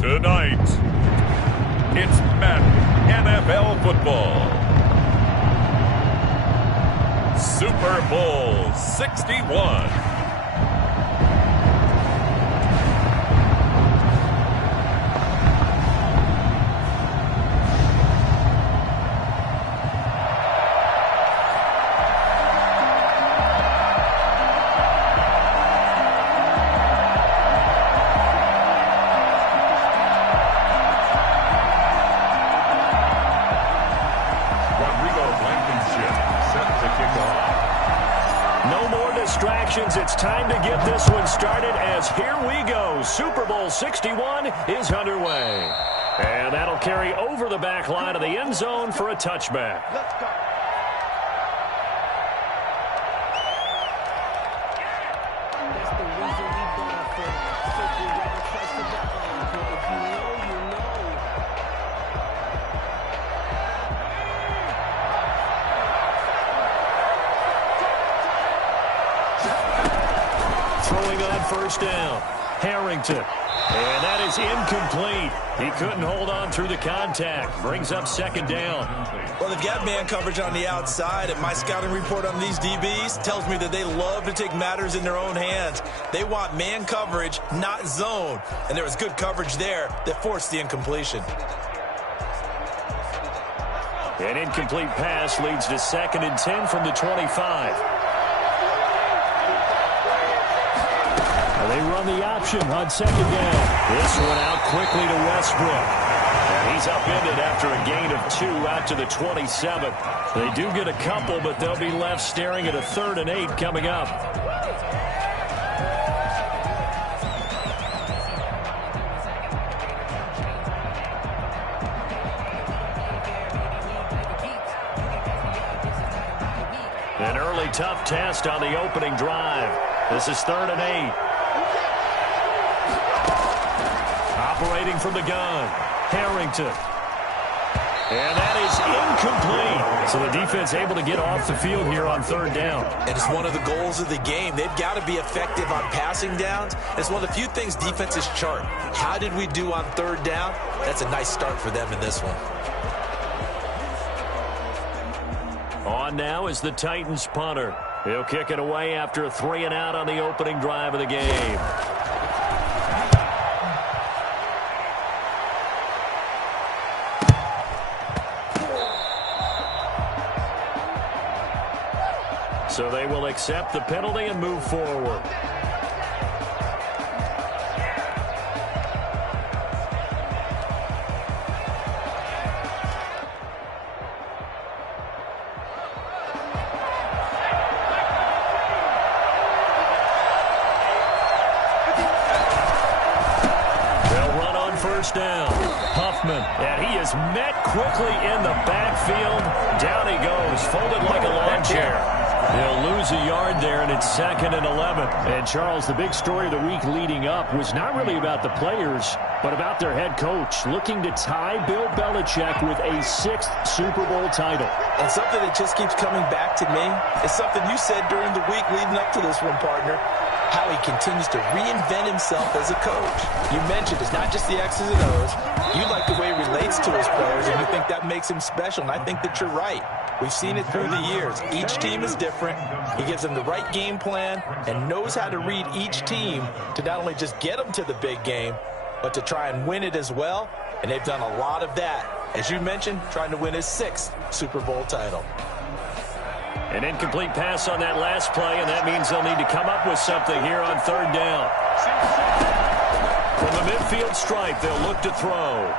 Tonight, it's Madden NFL football. Super Bowl 61. It's time to get this one started as here we go. Super Bowl 61 is underway. And that'll carry over the back line of the end zone for a touchback. Let's go. That's the reason we bought for Circle Round Trust the Encore. If you know, you know. Throwing on first down. Harrington. And that is incomplete. He couldn't hold on through the contact. Brings up second down. Well, they've got man coverage on the outside, and my scouting report on these DBs tells me that they love to take matters in their own hands. They want man coverage, not zone. And there was good coverage there that forced the incompletion. An incomplete pass leads to 2nd and 10 from the 25. They run the option on second down. This one out quickly to Westbrook. And he's upended after a gain of 2 out to the 27. They do get a couple, but they'll be left staring at a 3rd and 8 coming up. An early tough test on the opening drive. This is 3rd and 8. Operating from the gun, Harrington. And that is incomplete. So the defense able to get off the field here on 3rd down. And it's one of the goals of the game. They've got to be effective on passing downs. It's one of the few things defenses chart. How did we do on 3rd down? That's a nice start for them in this one. On now is the Titans punter. He'll kick it away after a 3 and out on the opening drive of the game. So they will accept the penalty and move forward. They'll run on first down. Huffman, and he is met quickly in the backfield. Down he goes, folded like a lawn chair. They'll lose a yard there, and it's 2nd and 11. And, Charles, the big story of the week leading up was not really about the players, but about their head coach looking to tie Bill Belichick with a 6th Super Bowl title. And something that just keeps coming back to me is something you said during the week leading up to this one, partner, how he continues to reinvent himself as a coach. You mentioned it's not just the X's and O's. You like the way he relates to his players, and you think that makes him special, and I think that you're right. We've seen it through the years. Each team is different. He gives them the right game plan and knows how to read each team to not only just get them to the big game, but to try and win it as well. And they've done a lot of that. As you mentioned, trying to win his 6th Super Bowl title. An incomplete pass on that last play, and that means they'll need to come up with something here on 3rd down. From the midfield stripe, they'll look to throw.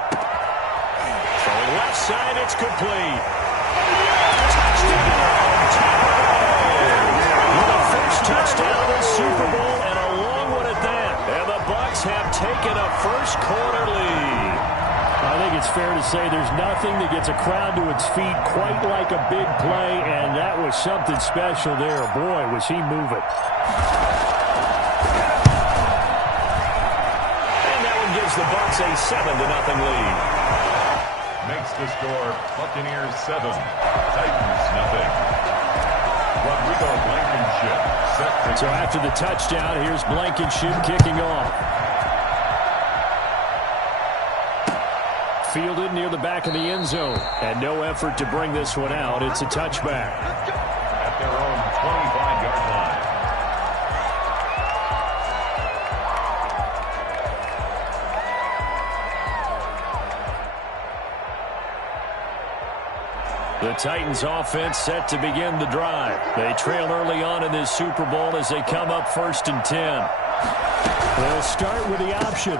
Throwing left side, it's complete. With a first touchdown of the Super Bowl and a long one at that. And the Bucs have taken a first-quarter lead. I think it's fair to say there's nothing that gets a crowd to its feet quite like a big play, and that was something special there. Boy, was he moving. And that one gives the Bucs a 7-0 lead. Makes the score Buccaneers 7, Titans 0. Rodrigo Blankenship set to... So after the touchdown, here's Blankenship kicking off. fielded near the back of the end zone. And no effort to bring this one out. It's a touchback. At their own 25-yard line. The Titans offense set to begin the drive. They trail early on in this Super Bowl as they come up 1st and 10. They'll start with the option.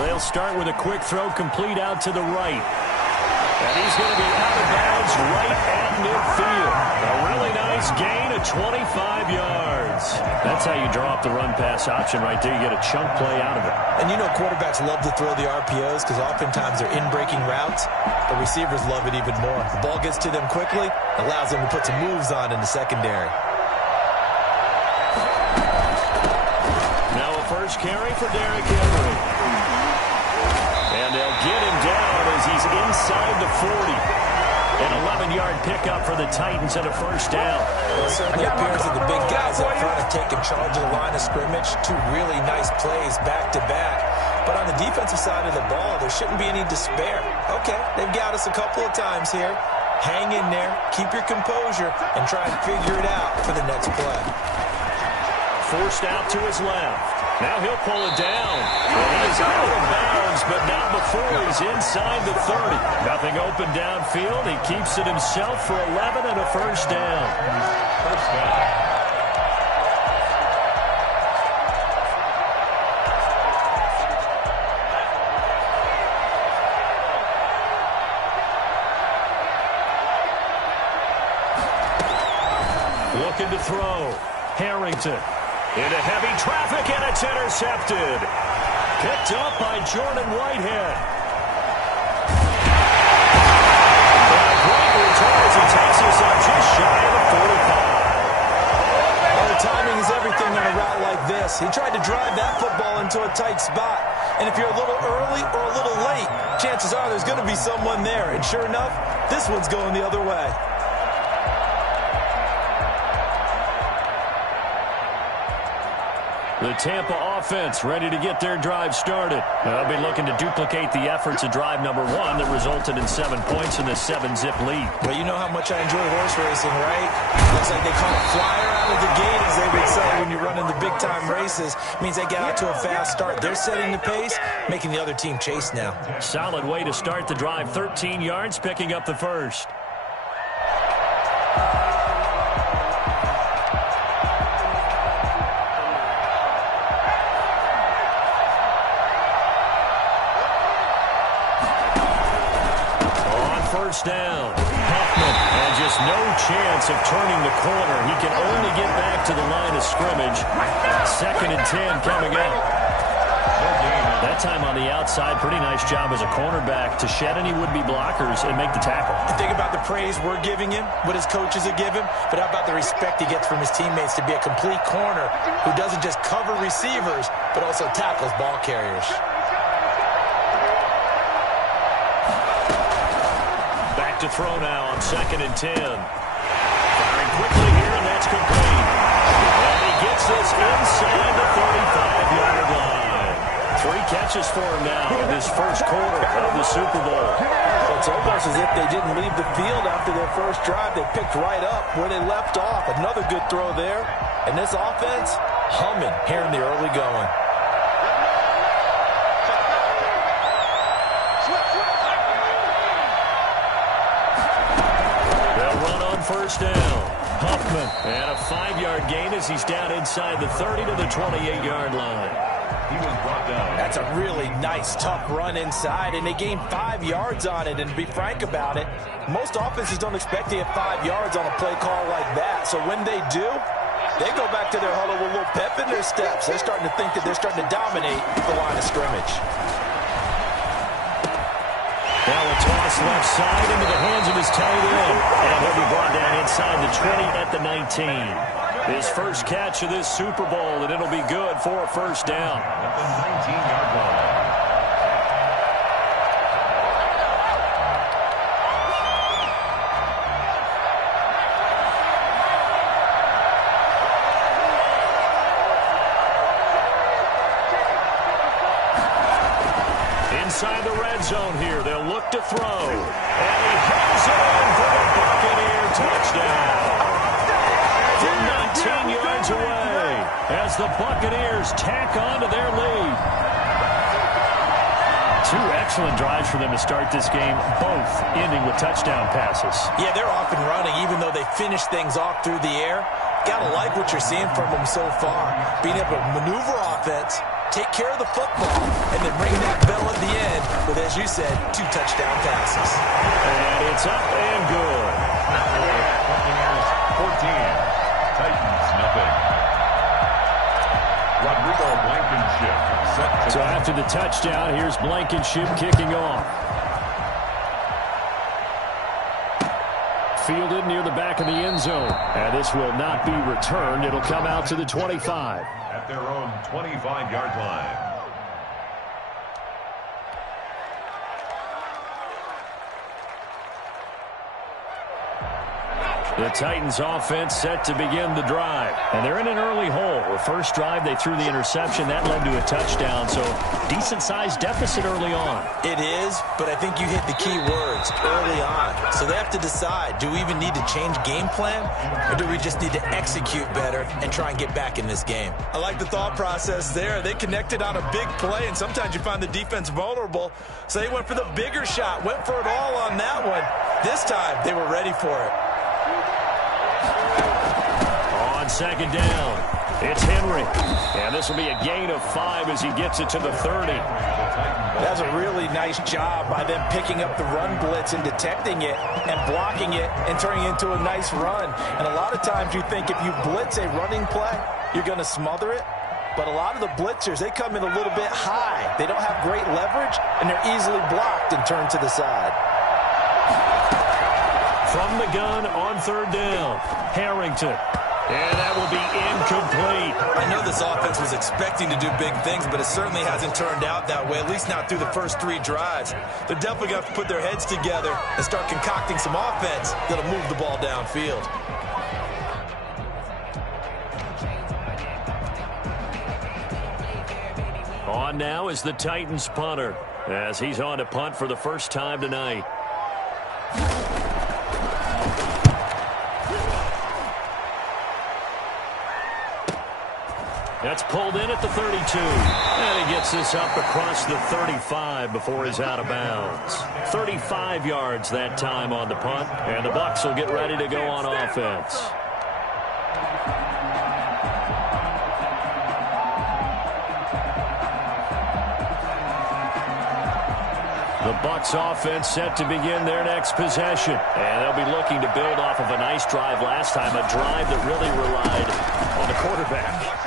They'll start with a quick throw complete out to the right. And he's going to be out of bounds right at midfield. A really nice gain of 25 yards. That's how you draw up the run-pass option right there. You get a chunk play out of it. And you know quarterbacks love to throw the RPOs because oftentimes they're in-breaking routes. The receivers love it even more. The ball gets to them quickly, allows them to put some moves on in the secondary. Now a first carry for Derrick Henry. And they'll get him down as he's inside the 40. An 11-yard pickup for the Titans and a first down. Well, it certainly appears that the big guys up front have taken charge of the line of scrimmage. Two really nice plays back-to-back. But on the defensive side of the ball, there shouldn't be any despair. Okay, they've got us a couple of times here. Hang in there, keep your composure, and try and figure it out for the next play. Forced out to his left. Now he'll pull it down. Well, he is out of bounds, but not before he's inside the 30. Nothing open downfield. He keeps it himself for 11 and a first down. First down. Looking to throw. Harrington. Into heavy traffic, and it's intercepted. Picked up by Jordan Whitehead. And a great return as he takes us up just shy of the 45. Well, the timing is everything on a route like this. He tried to drive that football into a tight spot. And if you're a little early or a little late, chances are there's going to be someone there. And sure enough, this one's going the other way. The Tampa offense ready to get their drive started. They'll be looking to duplicate the efforts of drive number 1 that resulted in 7 points in the 7-zip lead. Well, you know how much I enjoy horse racing, right? Looks like they call a flyer out of the gate, as they would say when you're running the big-time races. Means they get out to a fast start. They're setting the pace, making the other team chase now. Solid way to start the drive. 13 yards, picking up the first. First down. Huffman, and just no chance of turning the corner. He can only get back to the line of scrimmage. 2nd and 10 coming up. That time on the outside, pretty nice job as a cornerback to shed any would-be blockers and make the tackle. Think about the praise we're giving him, what his coaches are giving, but how about the respect he gets from his teammates to be a complete corner who doesn't just cover receivers, but also tackles ball carriers. To throw now on 2nd and 10. Firing quickly here, and that's complete. And he gets this inside the 35-yard line. 3 catches for him now in this first quarter of the Super Bowl. It's almost as if they didn't leave the field after their first drive. They picked right up where they left off. Another good throw there. And this offense, humming here in the early going. First down. Huffman. And a 5-yard gain as he's down inside the 30 to the 28-yard line. He was brought down. That's a really nice, tough run inside, and they gained 5 yards on it. And to be frank about it, most offenses don't expect to get 5 yards on a play call like that. So when they do, they go back to their huddle with a little pep in their steps. They're starting to think that they're starting to dominate the line of scrimmage. Now a toss left side into the hands of his tight end. And he'll be brought down inside the 20 at the 19. His first catch of this Super Bowl, and it'll be good for a first down. At the 19-yard line. Inside the red zone here. They'll look to throw. And he hangs it in for the Buccaneer touchdown. From 19 yards away as the Buccaneers tack on to their lead. Two excellent drives for them to start this game, both ending with touchdown passes. Yeah, they're off and running, even though they finish things off through the air. Gotta like what you're seeing from them so far. Being able to maneuver offense, take care of the football, and then ring that bell at the end with, as you said, 2 touchdown passes. And it's up and good. Buccaneers 14, Titans nothing. Rodrigo Blankenship set to... So after the touchdown, here's Blankenship kicking off. Fielded near the back of the end zone. And this will not be returned. It'll come out to the 25. At their own 25-yard line. The Titans offense set to begin the drive. And they're in an early hole. The first drive, they threw the interception. That led to a touchdown. So decent-sized deficit early on. It is, but I think you hit the key words early on. So they have to decide, do we even need to change game plan? Or do we just need to execute better and try and get back in this game? I like the thought process there. They connected on a big play, and sometimes you find the defense vulnerable. So they went for the bigger shot, went for it all on that one. This time, they were ready for it. On second down, it's Henry. And this will be a gain of 5 as he gets it to the 30. That's a really nice job by them picking up the run blitz and detecting it and blocking it and turning it into a nice run. And a lot of times you think if you blitz a running play, you're going to smother it. But a lot of the blitzers, they come in a little bit high. They don't have great leverage, and they're easily blocked and turned to the side. From the gun on third down, Harrington. And that will be incomplete. I know this offense was expecting to do big things, but it certainly hasn't turned out that way, at least not through the first 3 drives. They're definitely going to have to put their heads together and start concocting some offense that'll move the ball downfield. On now is the Titans punter, as he's on to punt for the first time tonight. That's pulled in at the 32. And he gets this up across the 35 before he's out of bounds. 35 yards that time on the punt. And the Bucs will get ready to go on offense. The Bucs offense set to begin their next possession. And they'll be looking to build off of a nice drive last time, a drive that really relied on the quarterback.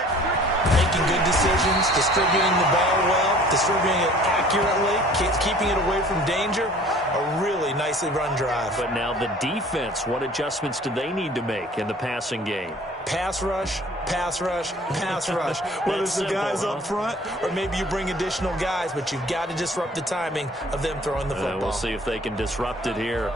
Making good decisions, distributing the ball well, distributing it accurately, keeping it away from danger. A really nicely run drive. But now the defense, what adjustments do they need to make in the passing game? Pass rush, pass rush, pass rush. Whether it's the guys up front or maybe you bring additional guys, but you've got to disrupt the timing of them throwing the football. We'll see if they can disrupt it here.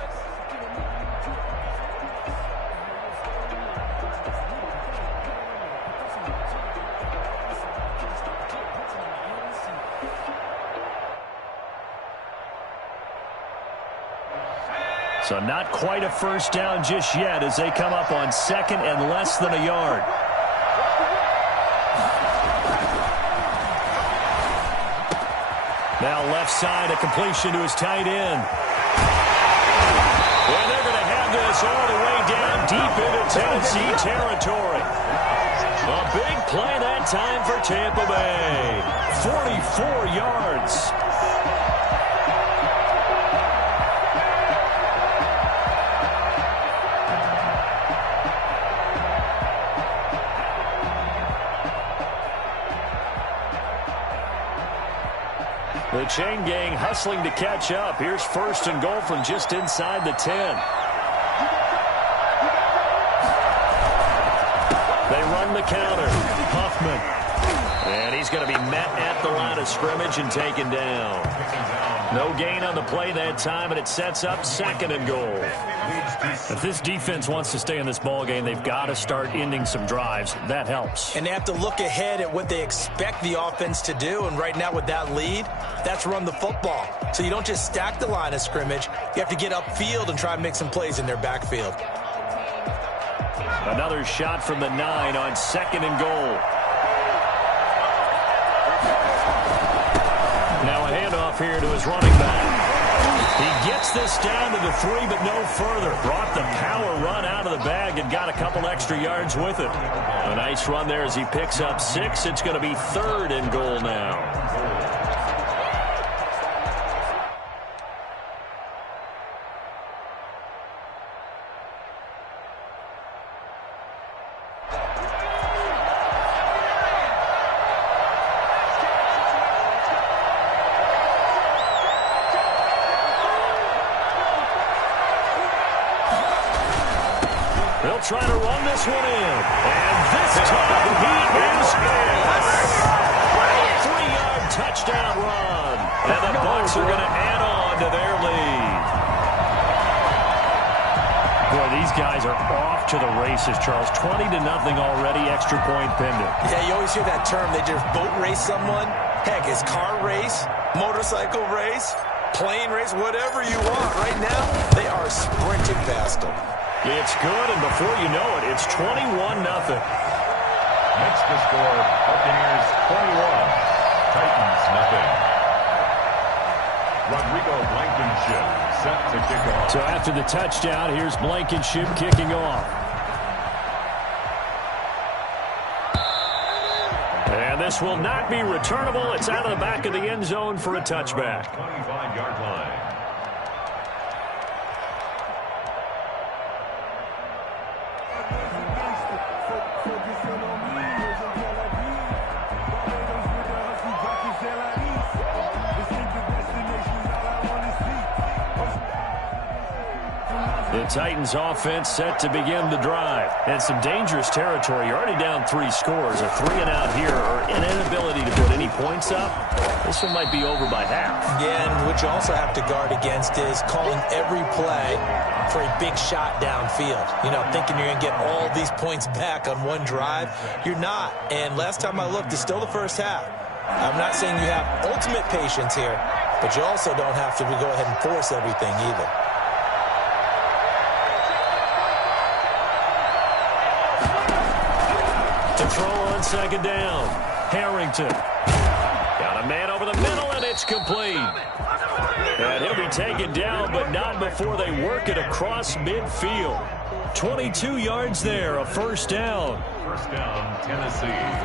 So not quite a first down just yet as they come up on second and less than a yard. Now left side, a completion to his tight end. And they're going to have this all the way down deep into Tennessee territory. A big play that time for Tampa Bay. 44 yards. The chain gang hustling to catch up. Here's first and goal from just inside the 10. They run the counter. Huffman. And he's going to be met at the line of scrimmage and taken down. No gain on the play that time, and it sets up 2nd and goal. If this defense wants to stay in this ball game, they've got to start ending some drives. That helps. And they have to look ahead at what they expect the offense to do. And right now with that lead, that's run the football. So you don't just stack the line of scrimmage. You have to get upfield and try and make some plays in their backfield. Another shot from the 9 on 2nd and goal. Now a handoff here to his running back. He gets this down to the 3, but no further. Brought the power run out of the bag and got a couple extra yards with it. A nice run there as he picks up 6. It's going to be 3rd and goal now. They'll try to run this one in. And this time he is in. 3-yard touchdown run. And the Bucs are going to add on to their lead. Boy, these guys are off to the races, Charles. 20-0 already, extra point pending. Yeah, you always hear that term. They just boat race someone. Heck, it's car race, motorcycle race, plane race, whatever you want. Right now, they are sprinting past them. It's good, and before you know it, it's 21-0. Next to score, Buccaneers 21, Titans 0. Rodrigo Blankenship set to kick off. So after the touchdown, here's Blankenship kicking off. And this will not be returnable. It's out of the back of the end zone for a touchback. 25-yard line. The Titans offense set to begin the drive. And some dangerous territory. You're already down 3 scores. A 3-and-out here or an inability to put any points up. This one might be over by half. Yeah, and what you also have to guard against is calling every play for a big shot downfield. You know, thinking you're going to get all these points back on one drive. You're not. And last time I looked, it's still the first half. I'm not saying you have ultimate patience here, but you also don't have to go ahead and force everything either. To throw on 2nd down. Harrington. Got a man over the middle, and it's complete. And he'll be taken down, but not before they work it across midfield. 22 yards there, a 1st down. 1st down, Tennessee.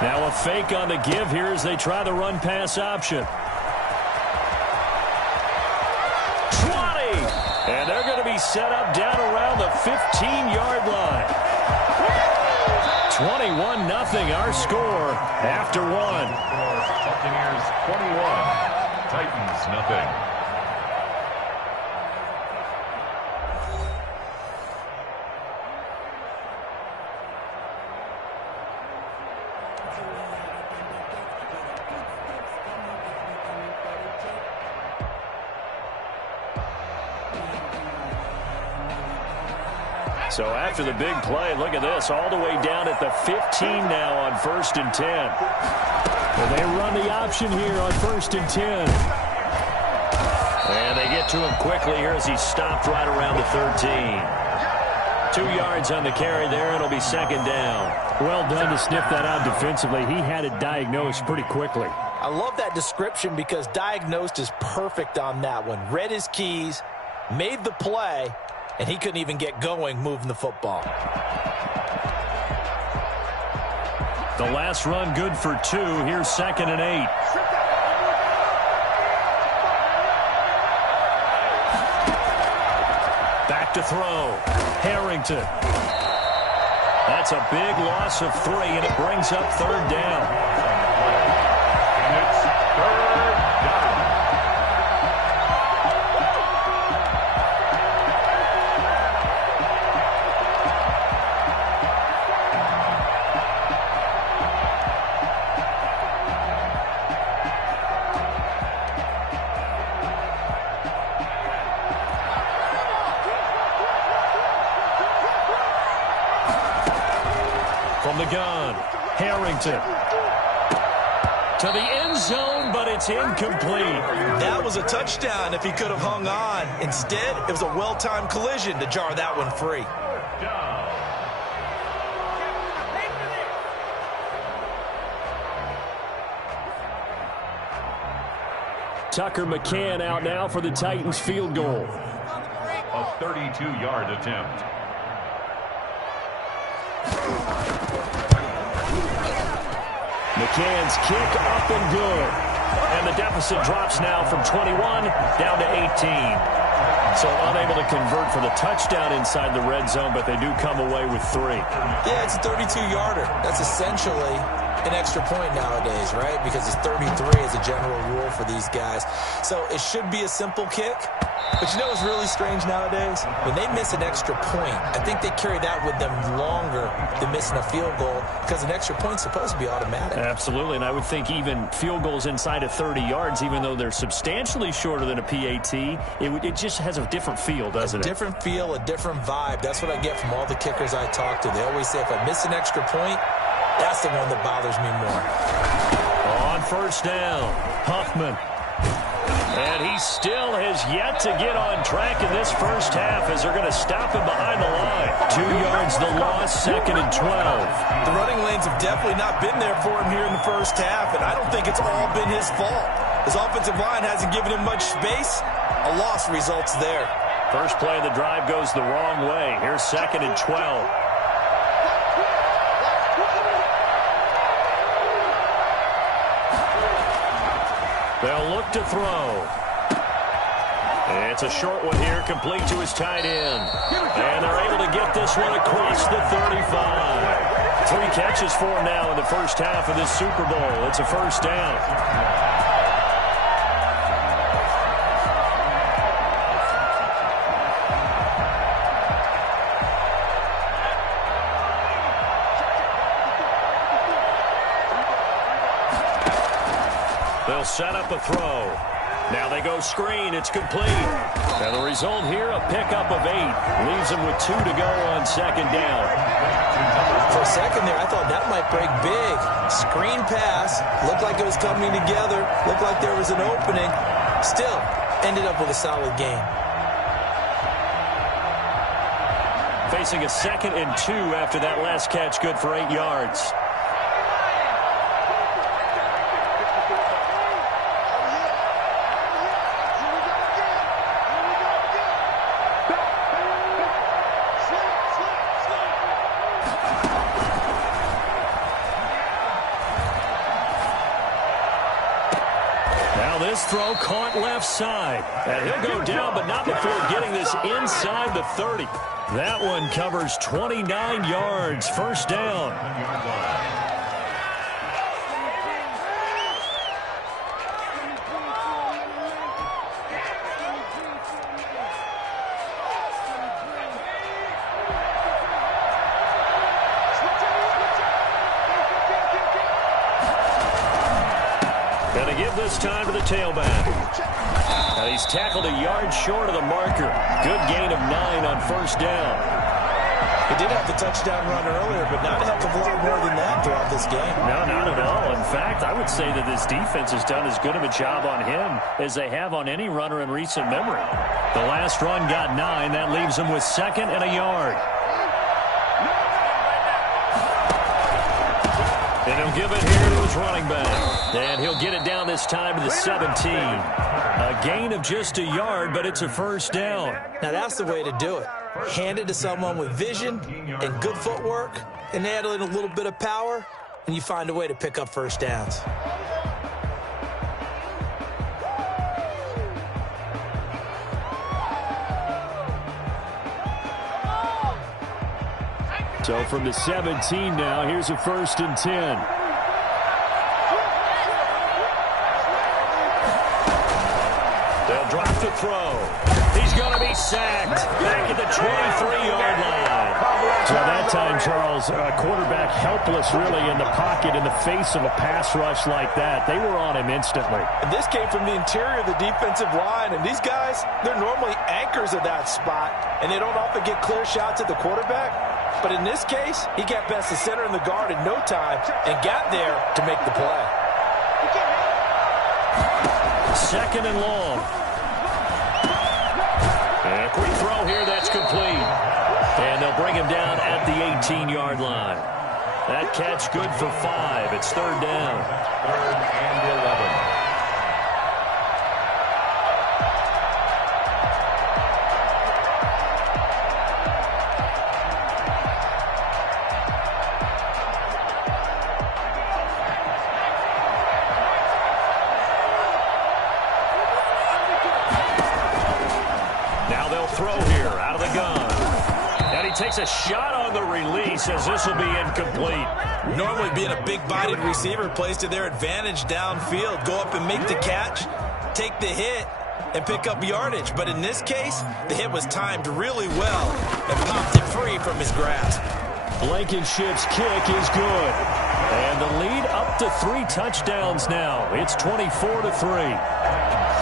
Now a fake on the give here as they try the run-pass option. 20! And they're going to be set up down around the 15-yard line. 21-0 our score after 1. Buccaneers 21, Titans 0. So after the big play, look at this, all the way down at the 15 now on 1st and 10. Well, they run the option here on 1st and 10. And they get to him quickly here as he's stopped right around the 13. 2 yards on the carry there. It'll be 2nd down. Well done to sniff that out defensively. He had it diagnosed pretty quickly. I love that description because diagnosed is perfect on that one. Read his keys, made the play, and he couldn't even get going moving the football. The last run good for 2. Here's 2nd and 8. Back to throw. Harrington. That's a big loss of 3, and it brings up 3rd down. And it's 3rd down. From the gun, Harrington. To the end zone, but it's incomplete. That was a touchdown if he could have hung on. Instead, it was a well-timed collision to jar that one free. Tucker McCann out now for the Titans field goal. A 32-yard attempt. McCann's kick up and good. And the deficit drops now from 21 down to 18. So unable to convert for the touchdown inside the red zone, but they do come away with 3. Yeah, it's a 32-yarder. That's essentially an extra point nowadays, right? Because it's 33 as a general rule for these guys. So it should be a simple kick. But you know what's really strange nowadays? When they miss an extra point, I think they carry that with them longer than missing a field goal because an extra point's supposed to be automatic. Absolutely, and I would think even field goals inside of 30 yards, even though they're substantially shorter than a PAT, it just has a different feel, doesn't it? A different feel, a different vibe. That's what I get from all the kickers I talk to. They always say if I miss an extra point, that's the one that bothers me more. On 1st down, Huffman. And he still has yet to get on track in this first half as they're going to stop him behind the line. 2 yards the loss, 2nd and 12. The running lanes have definitely not been there for him here in the first half, and I don't think it's all been his fault. His offensive line hasn't given him much space. A loss results there. First play of the drive goes the wrong way. Here's 2nd and 12. They'll look to throw. It's a short one here, complete to his tight end. And they're able to get this one across the 35. 3 catches for him now in the first half of this Super Bowl. It's a 1st down. They'll set up a throw. Now they go screen. It's complete. And the result here, a pickup of 8. Leaves them with 2 to go on 2nd down. For a second there, I thought that might break big. Screen pass. Looked like it was coming together. Looked like there was an opening. Still, ended up with a solid game. Facing a 2nd and 2 after that last catch, good for 8 yards. This throw caught left side. And he'll go down, but not before getting this inside the 30. That one covers 29 yards. 1st down. Going to give this time to the tailback. And he's tackled a yard short of the marker. Good gain of 9 on 1st down. He did have the touchdown run earlier, but not a heck of a lot more than that throughout this game. No, not at all. In fact, I would say that this defense has done as good of a job on him as they have on any runner in recent memory. The last run got 9. That leaves him with 2nd and a yard. And he'll give it here to his running back. And he'll get it down this time to the 17. A gain of just a yard, but it's a 1st down. Now that's the way to do it. Hand it to someone with vision and good footwork, and add in a little bit of power, and you find a way to pick up 1st downs. So from the 17 now, here's a 1st and 10. They'll drop to throw. He's going to be sacked back at the 23-yard line. So that time, Charles, quarterback helpless really in the pocket in the face of a pass rush like that. They were on him instantly. And this came from the interior of the defensive line. And these guys, they're normally anchors of that spot. And they don't often get clear shots at the quarterback. But in this case, he got past the center and the guard in no time and got there to make the play. 2nd and long. And a quick throw here that's complete. And they'll bring him down at the 18-yard line. That catch good for 5. It's 3rd down. 3rd and 11. Now they'll throw here out of the gun. And he takes a shot on the release as this will be incomplete. Normally being a big-bodied receiver plays to their advantage downfield. Go up and make the catch, take the hit, and pick up yardage. But in this case, the hit was timed really well and popped it free from his grasp. Blankenship's kick is good. And the lead up to 3 touchdowns now. It's 24-3.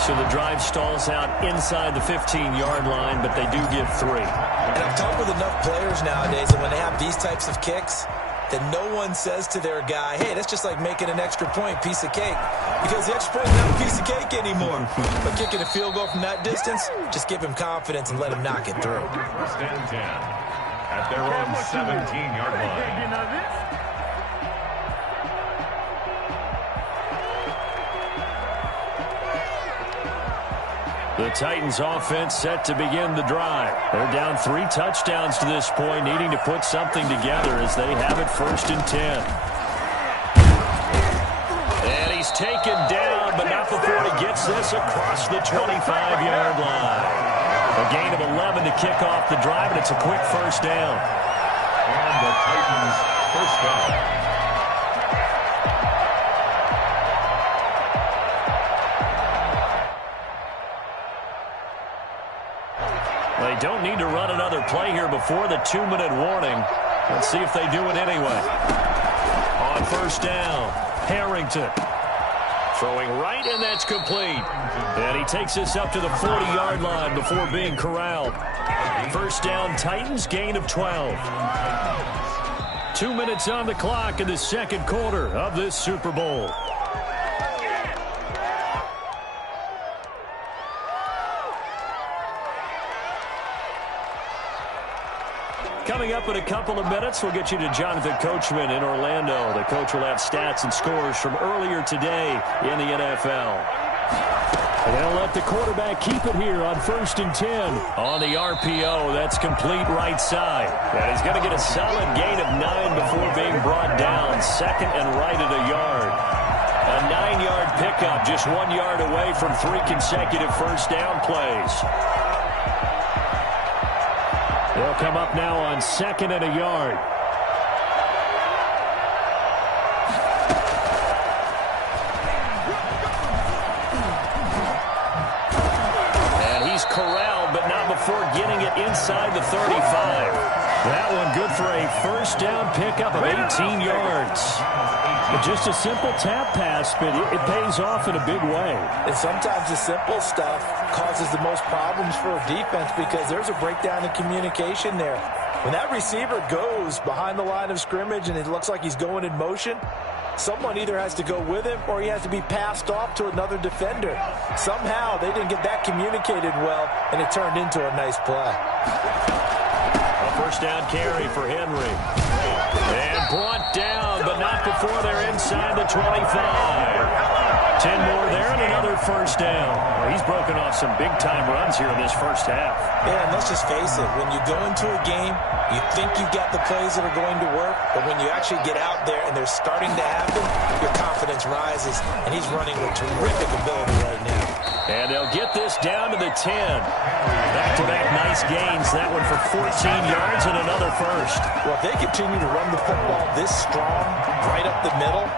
So the drive stalls out inside the 15-yard line, but they do give 3. And I've talked with enough players nowadays that when they have these types of kicks, that no one says to their guy, hey, that's just like making an extra point, piece of cake. Because the extra point is not a piece of cake anymore. But kicking a field goal from that distance, just give him confidence and let him knock it through. 1st and 10 at their own 17-yard line. The Titans offense set to begin the drive. They're down 3 touchdowns to this point, needing to put something together as they have it 1st and 10. And he's taken down, but not before he gets this across the 25-yard line. A gain of 11 to kick off the drive, and it's a quick 1st down. And the Titans' 1st down. They don't need to run another play here before the 2-minute warning. Let's see if they do it anyway. On 1st down, Harrington. Throwing right, and that's complete. And he takes this up to the 40-yard line before being corralled. 1st down, Titans, gain of 12. 2 minutes on the clock in the 2nd quarter of this Super Bowl. Coming up in a couple of minutes, we'll get you to Jonathan Coachman in Orlando. The coach will have stats and scores from earlier today in the NFL. And they'll let the quarterback keep it here on 1st and 10. On the RPO, that's complete right side. And he's going to get a solid gain of 9 before being brought down. 2nd and right at a yard. A 9-yard pickup, just 1 yard away from 3 consecutive 1st down plays. They'll come up now on 2nd and a yard. And he's corralled, but not before getting it inside the 35. That one good for a 1st down pickup of 18 yards. Just a simple tap pass, but it pays off in a big way. And sometimes the simple stuff causes the most problems for a defense because there's a breakdown in communication there. When that receiver goes behind the line of scrimmage and it looks like he's going in motion, someone either has to go with him or he has to be passed off to another defender. Somehow they didn't get that communicated well, and it turned into a nice play. A 1st down carry for Henry. And brought down, but not before they're inside the 25. 10 more there and another first down. Well, he's broken off some big-time runs here in this first half. Yeah, and let's just face it. When you go into a game, you think you've got the plays that are going to work, but when you actually get out there and they're starting to happen, your confidence rises, and he's running with terrific ability right now. And they'll get this down to the 10. Back-to-back nice gains. That one for 14 yards and another first. Well, if they continue to run the football this strong, right up the middle,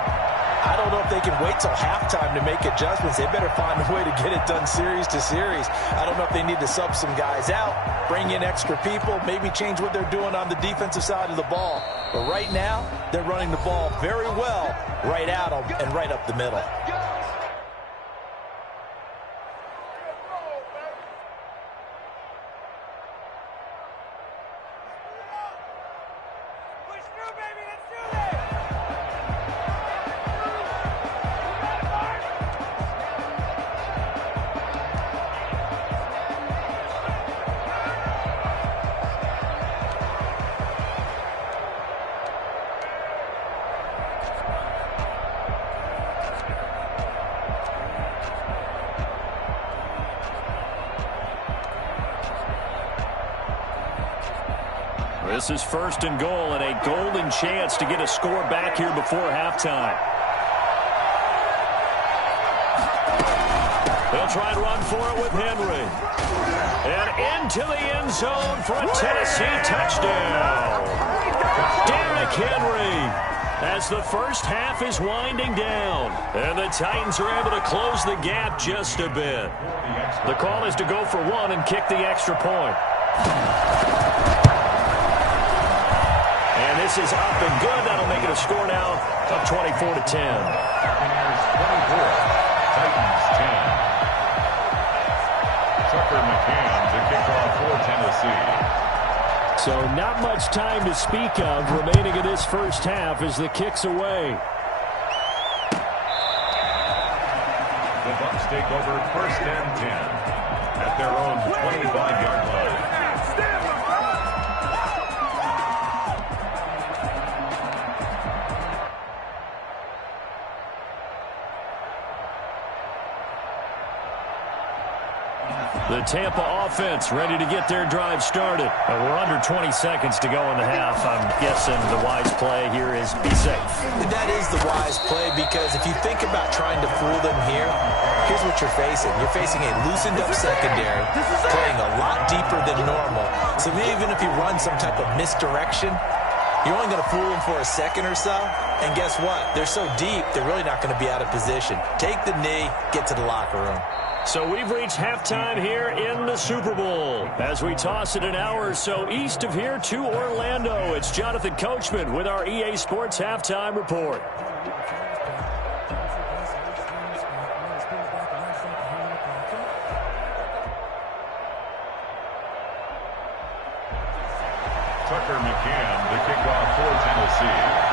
I don't know if they can wait till halftime to make adjustments. They better find a way to get it done series to series. I don't know if they need to sub some guys out, bring in extra people, maybe change what they're doing on the defensive side of the ball. But right now, they're running the ball very well right at them and right up the middle. This is first and goal and a golden chance to get a score back here before halftime. They'll try and run for it with Henry. And into the end zone for a Tennessee touchdown. Derrick Henry as the first half is winding down. And the Titans are able to close the gap just a bit. The call is to go for one and kick the extra point. And this is up and good. That'll make it a score now of 24-10. Buccaneers 24, Titans 10. Tucker McCann to kick off for Tennessee. So not much time to speak of remaining in this first half as the kick's away. The Bucs take over first and 10 at their own 25-yard line. The Tampa offense ready to get their drive started. We're under 20 seconds to go in the half. I'm guessing the wise play here is be safe. That is the wise play, because if you think about trying to fool them here, here's what you're facing. You're facing a loosened up secondary, playing a lot deeper than normal. So even if you run some type of misdirection, you're only going to fool them for a second or so. And guess what? They're so deep, they're really not going to be out of position. Take the knee, get to the locker room. So we've reached halftime here in the Super Bowl. As we toss it an hour or so east of here to Orlando, it's Jonathan Coachman with our EA Sports Halftime Report. Tucker McCann to kick off for Tennessee.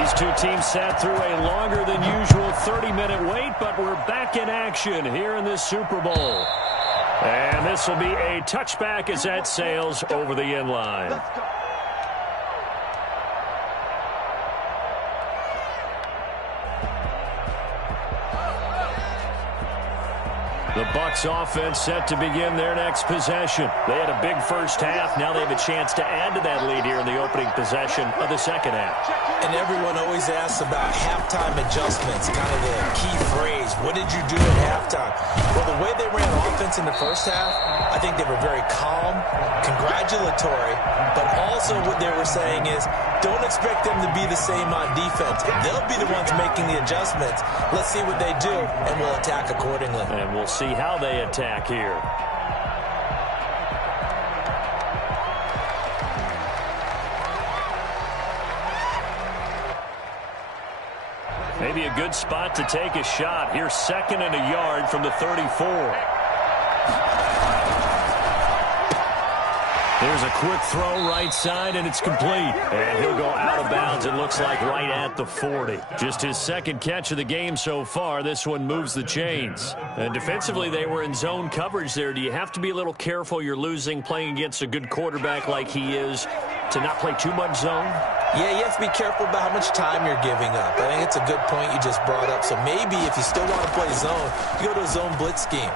These two teams sat through a longer than usual 30-minute wait, but we're back in action here in this Super Bowl. And this will be a touchback as that sails over the end line. The Bucs offense set to begin their next possession. They had a big first half. Now they have a chance to add to that lead here in the opening possession of the second half. And everyone always asks about halftime adjustments, kind of the key phrase. What did you do at halftime? Well, the way they ran offense in the first half, I think they were very calm, congratulatory, but also what they were saying is, don't expect them to be the same on defense. They'll be the ones making the adjustments. Let's see what they do, and we'll attack accordingly. And we'll see how they attack here. Maybe a good spot to take a shot. Here's second and a yard from the 34. There's a quick throw right side, and it's complete. And he'll go out of bounds, it looks like, right at the 40. Just his second catch of the game so far. This one moves the chains. And defensively, they were in zone coverage there. Do you have to be a little careful? You're losing, playing against a good quarterback like he is, to not play too much zone? Yeah, you have to be careful about how much time you're giving up. I think it's a good point you just brought up. So maybe if you still want to play zone, you go to a zone blitz scheme.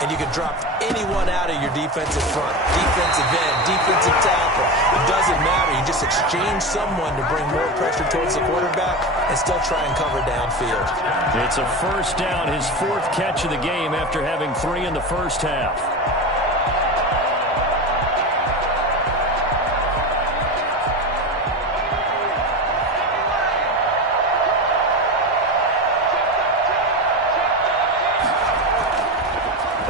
And you can drop anyone out of your defensive front, defensive end, defensive tackle. It doesn't matter. You just exchange someone to bring more pressure towards the quarterback and still try and cover downfield. It's a first down, his 4th catch of the game after having 3 in the first half.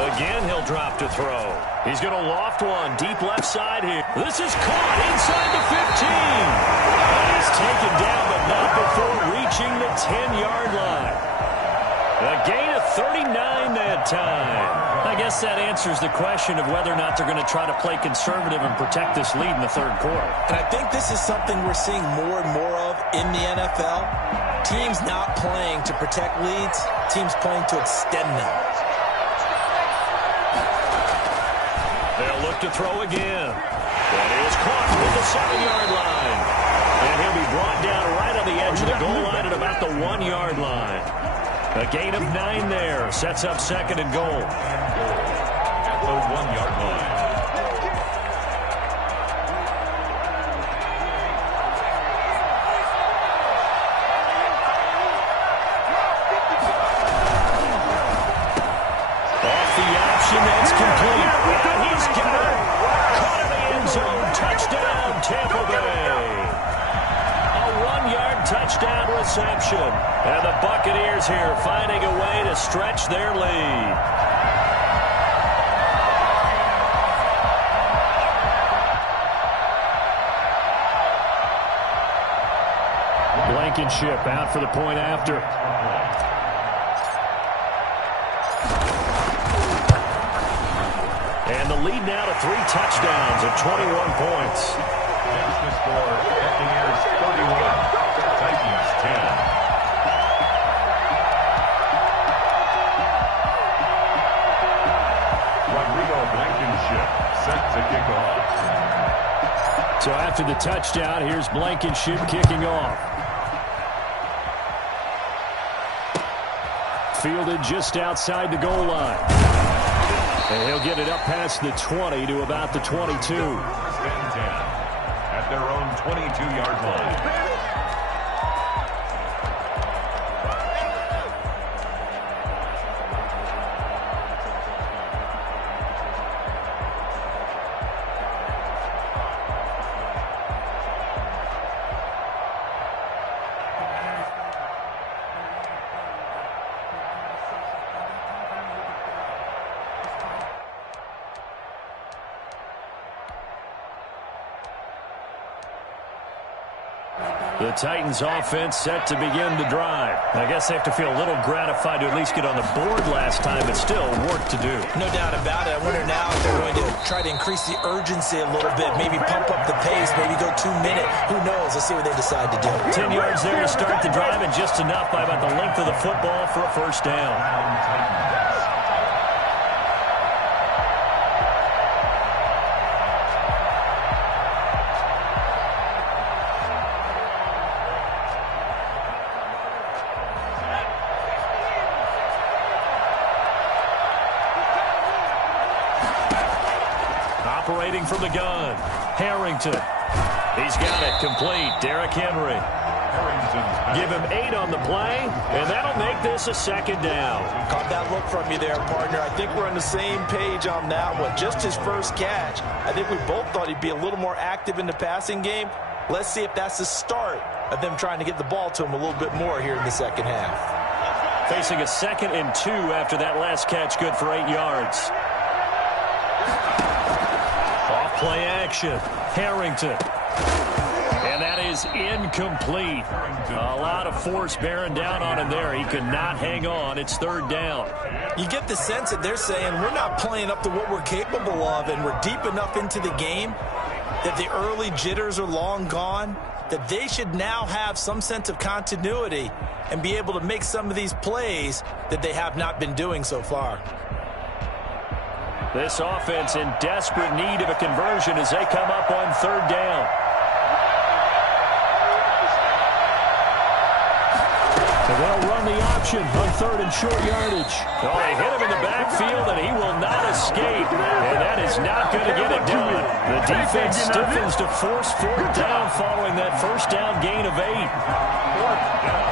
Again, he'll drop to throw. He's going to loft one deep left side here. This is caught inside the 15. He's taken down, but not before reaching the 10-yard line. A gain of 39 that time. I guess that answers the question of whether or not they're going to try to play conservative and protect this lead in the 3rd quarter. And I think this is something we're seeing more and more of in the NFL. Teams not playing to protect leads, teams playing to extend them. They'll look to throw again. That is caught with the 7-yard line. And he'll be brought down right on the edge of the goal line at about the 1-yard line. A gain of 9 there. Sets up 2nd and goal. At the 1-yard line. Off the option, that's complete. And he's got it. Caught in the end zone. Touchdown, Tampa Bay. A 1-yard touchdown reception. And the Buccaneers here finding a way to stretch their lead. Blankenship out for the point after. And the lead now to 3 touchdowns at 21 points. That's the score. Buccaneers 31. Titans 10. Rodrigo Blankenship set to kick off. So after the touchdown, here's Blankenship kicking off. Fielded just outside the goal line. And he'll get it up past the 20 to about the 22. First and 10 at their own 22-yard line. The Titans offense set to begin to drive. I guess they have to feel a little gratified to at least get on the board last time, but still work to do. No doubt about it. I wonder now if they're going to try to increase the urgency a little bit, maybe pump up the pace, maybe go 2-minute. Who knows? Let's see what they decide to do. 10 yards there to start the drive, and just enough by about the length of the football for a first down. Operating from the gun, Harrington. He's got it complete. Derrick Henry. Give him 8 on the play, and that'll make this a 2nd down. Caught that look from you there, partner. I think we're on the same page on that one. Just his first catch. I think we both thought he'd be a little more active in the passing game. Let's see if that's the start of them trying to get the ball to him a little bit more here in the second half. Facing a 2nd and 2 after that last catch, good for 8 yards. Play action. Harrington. And that is incomplete. A lot of force bearing down on him there. He could not hang on. It's 3rd down. You get the sense that they're saying we're not playing up to what we're capable of, and we're deep enough into the game that the early jitters are long gone, that they should now have some sense of continuity and be able to make some of these plays that they have not been doing so far. This offense in desperate need of a conversion as they come up on 3rd down. option on 3rd and short yardage. Oh, they hit him in the backfield, and he will not escape. And that is not going to get it done. The defense stiffens to force 4th down following that first down gain of 8. 4th down.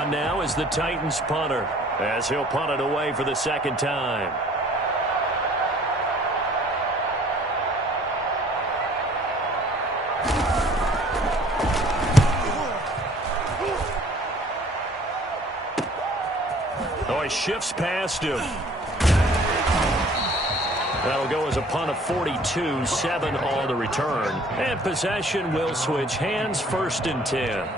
On now is the Titans punter, as he'll punt it away for the second time. Oh, he shifts past him. That'll go as a punt of 42, 7 on the return. And possession will switch hands, 1st and 10.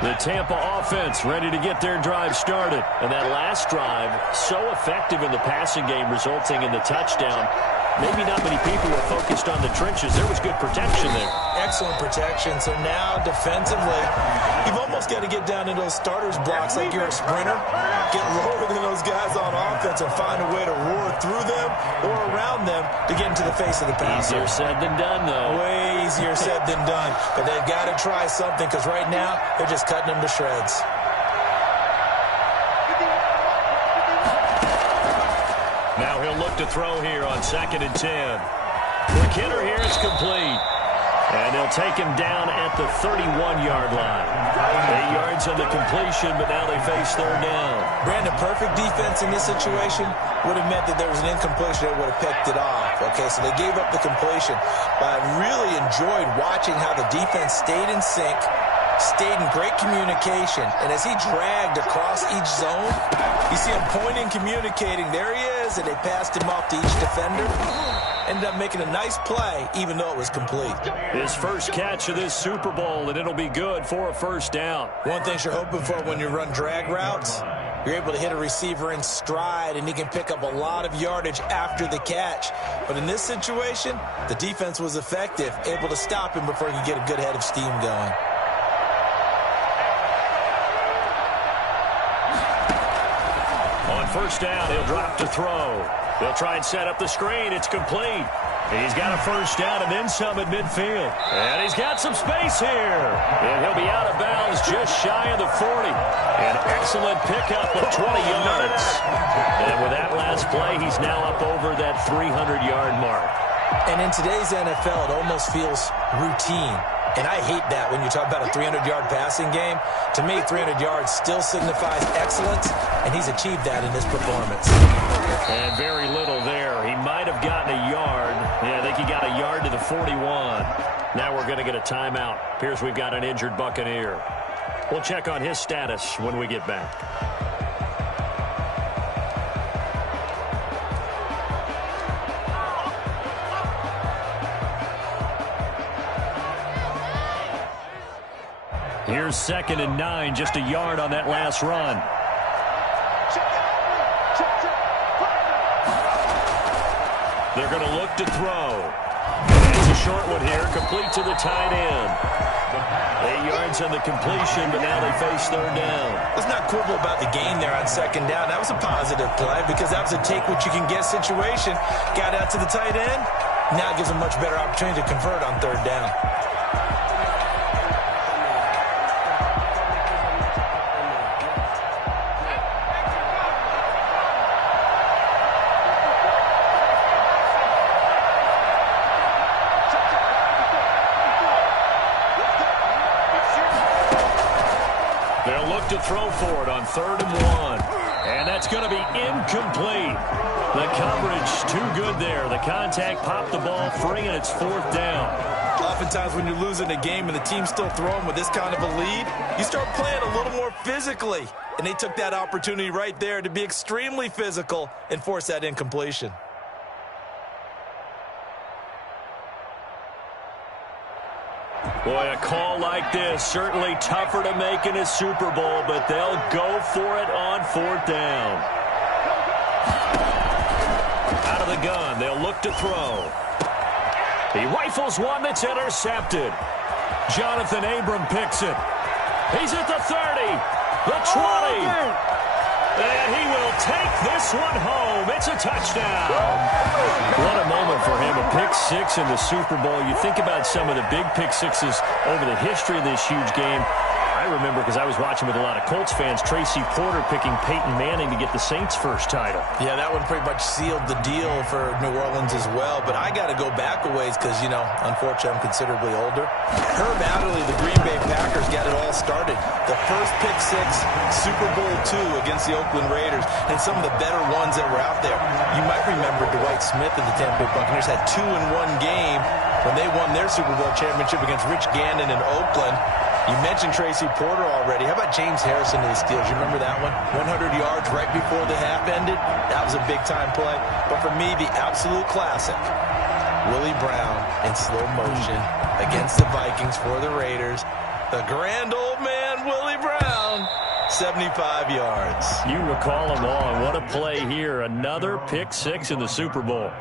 The Tampa offense ready to get their drive started. And that last drive, so effective in the passing game, resulting in the touchdown. Maybe not many people were focused on the trenches. There was good protection there. Excellent protection. So now defensively, you've almost got to get down into those starters blocks like you're a sprinter. Get lower than those guys on offense and find a way to roar through them or around them to get into the face of the passer. Easier said than done, though. Way easier said than done. But they've got to try something because right now they're just cutting them to shreds. Now he'll look to throw here on 2nd and 10. The hitter here is complete. And they'll take him down at the 31-yard line. 8 yards on the completion, but now they face 3rd down. Brandon, perfect defense in this situation would have meant that there was an incompletion that would have picked it off. Okay, so they gave up the completion. But I really enjoyed watching how the defense stayed in sync, stayed in great communication. And as he dragged across each zone, you see him pointing, communicating. There he is, and they passed him off to each defender. Ended up making a nice play, even though it was complete. His first catch of this Super Bowl, and it'll be good for a 1st down. One thing you're hoping for when you run drag routes, you're able to hit a receiver in stride, and he can pick up a lot of yardage after the catch. But in this situation, the defense was effective, able to stop him before he could get a good head of steam going. On 1st down, he'll drop to throw. They'll try and set up the screen. It's complete. He's got a 1st down and then some at midfield. And he's got some space here. And he'll be out of bounds just shy of the 40. An excellent pickup of 20 yards. And with that last play, he's now up over that 300-yard mark. And in today's NFL, it almost feels routine. And I hate that when you talk about a 300-yard passing game. To me, 300 yards still signifies excellence, and he's achieved that in this performance. And very little there. He might have gotten a yard. Yeah, I think he got a yard to the 41. Now we're going to get a timeout. Appears we've got an injured Buccaneer. We'll check on his status when we get back. Here's 2nd and 9, just a yard on that last run. They're going to look to throw. It's a short one here, complete to the tight end. 8 yards on the completion, but now they face 3rd down. Let's not quibble about the gain there on 2nd down. That was a positive play because that was a take-what-you-can-get situation. Got out to the tight end. Now it gives a much better opportunity to convert on 3rd down. To throw for it on 3rd and 1. And that's going to be incomplete. The coverage too good there. The contact popped the ball free, and it's 4th down. Oftentimes when you're losing a game and the team's still throwing with this kind of a lead, you start playing a little more physically. And they took that opportunity right there to be extremely physical and force that incompletion. Boy, a call like this, certainly tougher to make in a Super Bowl, but they'll go for it on 4th down. Out of the gun, they'll look to throw. He rifles one that's intercepted. Jonathan Abram picks it. He's at the 30, the 20, and he will take this one home. It's a touchdown. What a moment for him, a pick six in the Super Bowl. You think about some of the big pick sixes over the history of this huge game. I remember, because I was watching with a lot of Colts fans, Tracy Porter picking Peyton Manning to get the Saints' first title. Yeah, that one pretty much sealed the deal for New Orleans as well. But I got to go back a ways because, you know, unfortunately I'm considerably older. Herb Adderley, the Green Bay Packers, got it all started. The first pick six, Super Bowl II against the Oakland Raiders, and some of the better ones that were out there. You might remember Dwight Smith of the Tampa Bay Buccaneers had 2 in one game when they won their Super Bowl championship against Rich Gannon in Oakland. You mentioned Tracy Porter already. How about James Harrison to the Steelers? You remember that one? 100 yards right before the half ended. That was a big-time play. But for me, the absolute classic, Willie Brown in slow motion against the Vikings for the Raiders. The grand old man, Willie Brown, 75 yards. You recall them all. And what a play here. Another pick six in the Super Bowl.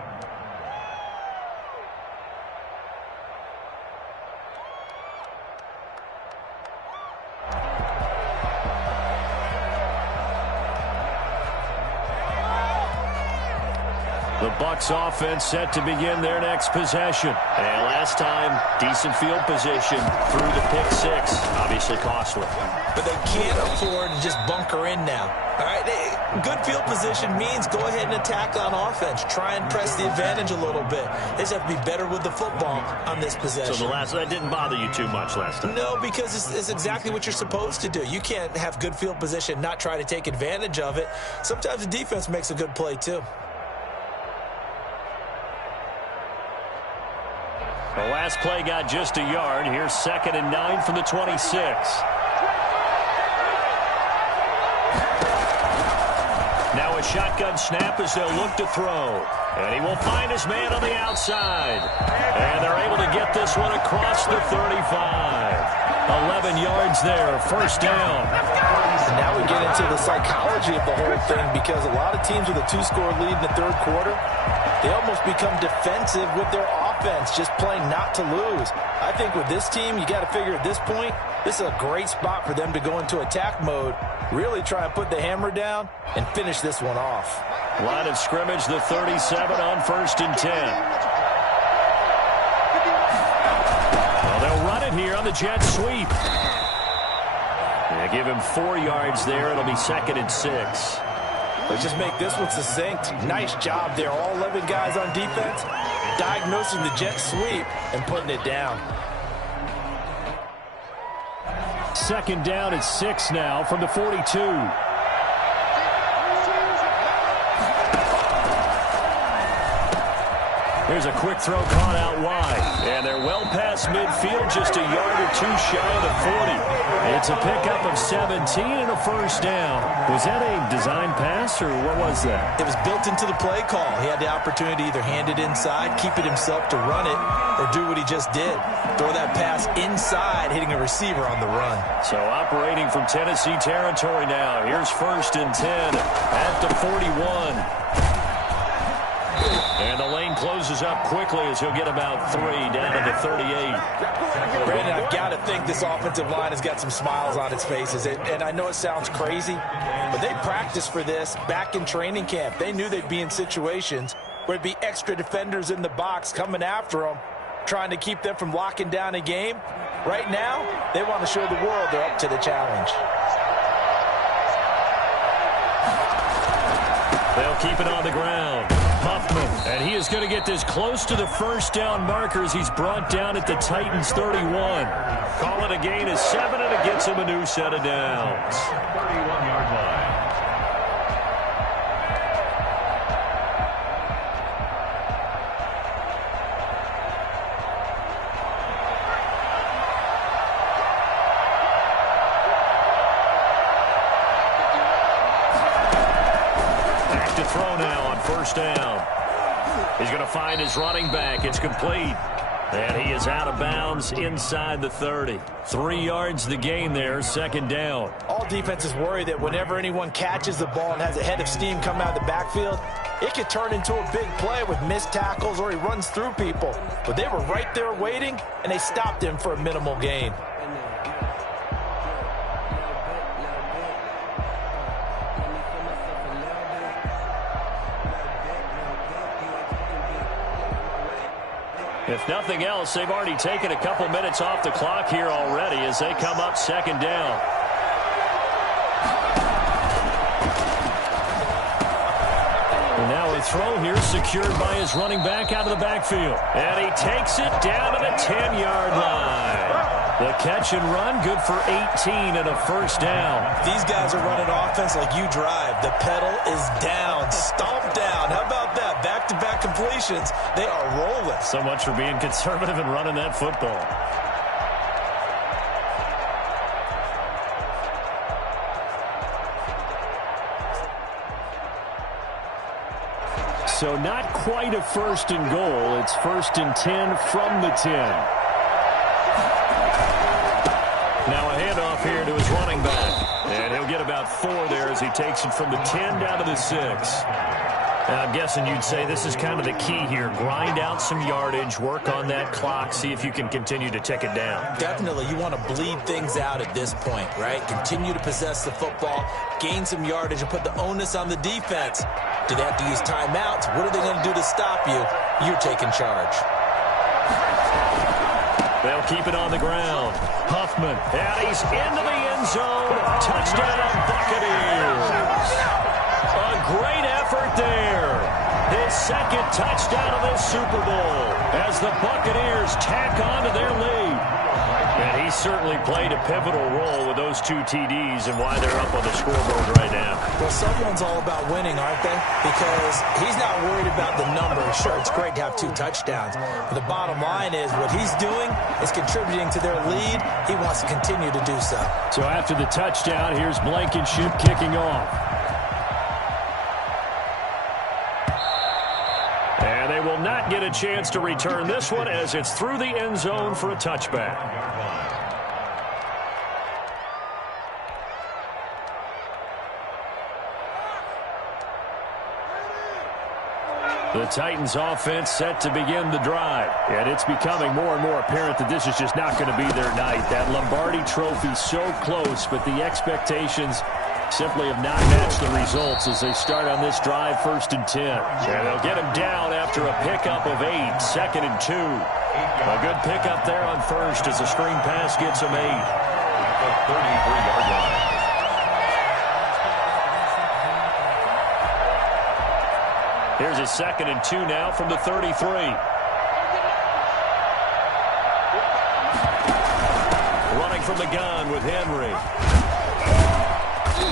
The Bucs offense set to begin their next possession. And last time, decent field position through the pick six. Obviously costly. But they can't afford to just bunker in now. All right, good field position means go ahead and attack on offense. Try and press the advantage a little bit. They just have to be better with the football on this possession. So that didn't bother you too much last time? No, because it's exactly what you're supposed to do. You can't have good field position, not try to take advantage of it. Sometimes the defense makes a good play too. The last play got just a yard. Here's 2nd and 9 from the 26. Now a shotgun snap as they'll look to throw. And he will find his man on the outside. And they're able to get this one across the 35. 11 yards there, first down. And now we get into the psychology of the whole thing, because a lot of teams with a 2-score lead in the third quarter, they almost become defensive with their offense, just playing not to lose. I think with this team, you got to figure at this point, this is a great spot for them to go into attack mode, really try and put the hammer down and finish this one off. Line of scrimmage, the 37 on 1st and 10. Well, they'll run it here on the jet sweep. They give him 4 yards there. It'll be 2nd and 6. Let's just make this one succinct. Nice job there. All 11 guys on defense diagnosing the jet sweep and putting it down. 2nd down at 6 now from the 42. Here's a quick throw caught out wide. And they're well past midfield, just a yard or two shy of the 40. It's a pickup of 17 and a first down. Was that a design pass, or what was that? It was built into the play call. He had the opportunity to either hand it inside, keep it himself to run it, or do what he just did. Throw that pass inside, hitting a receiver on the run. So operating from Tennessee territory now. Here's 1st and 10 at the 41. And the lane closes up quickly as he'll get about 3 down to the 38. Brandon, I've got to think this offensive line has got some smiles on its faces. And I know it sounds crazy, but they practiced for this back in training camp. They knew they'd be in situations where there'd be extra defenders in the box coming after them, trying to keep them from locking down a game. Right now, they want to show the world they're up to the challenge. They'll keep it on the ground. Huffman, and he is going to get this close to the first down markers. He's brought down at the Titans 31. Call it a gain of 7, and it gets him a new set of downs. 31-yard line. To throw now on first down. He's going to find his running back. It's complete. And he is out of bounds inside the 30. 3 yards the gain there, 2nd down. All defenses worry that whenever anyone catches the ball and has a head of steam come out of the backfield, it could turn into a big play with missed tackles or he runs through people. But they were right there waiting, and they stopped him for a minimal gain. If nothing else, they've already taken a couple minutes off the clock here already as they come up second down. And now a throw here secured by his running back out of the backfield. And he takes it down to the 10-yard line. The catch and run, good for 18 and a first down. These guys are running offense like you drive. The pedal is down, stomp down. How about that? Back-to-back completions. They are rolling. So much for being conservative and running that football. So not quite a first and goal. It's first and 10 from the 10. Now a handoff here to his running back. And he'll get about 4 there as he takes it from the 10 down to the 6. Now I'm guessing you'd say this is kind of the key here. Grind out some yardage, work on that clock, see if you can continue to tick it down. Definitely, you want to bleed things out at this point, right? Continue to possess the football, gain some yardage, and put the onus on the defense. Do they have to use timeouts? What are they going to do to stop you? You're taking charge. They'll keep it on the ground. Huffman, and he's into the end zone. Touchdown, Buccaneers. A great effort there. His second touchdown of this Super Bowl as the Buccaneers tack on to their lead. And he certainly played a pivotal role with those 2 TDs and why they're up on the scoreboard right now. Well, someone's all about winning, aren't they? Because he's not worried about the numbers. Sure, it's great to have 2 touchdowns. But the bottom line is what he's doing is contributing to their lead. He wants to continue to do so. So after the touchdown, here's Blankenship kicking off. And they will not get a chance to return this one as it's through the end zone for a touchback. The Titans offense set to begin the drive. And it's becoming more and more apparent that this is just not going to be their night. That Lombardi trophy so close, but the expectations simply have not matched the results as they start on this drive first and 10. And they'll get him down after a pickup of 8, second and 2. A good pickup there on first as the screen pass gets him 8. The 33-yard line. Here's a second and 2 now from the 33. Running from the gun with Henry.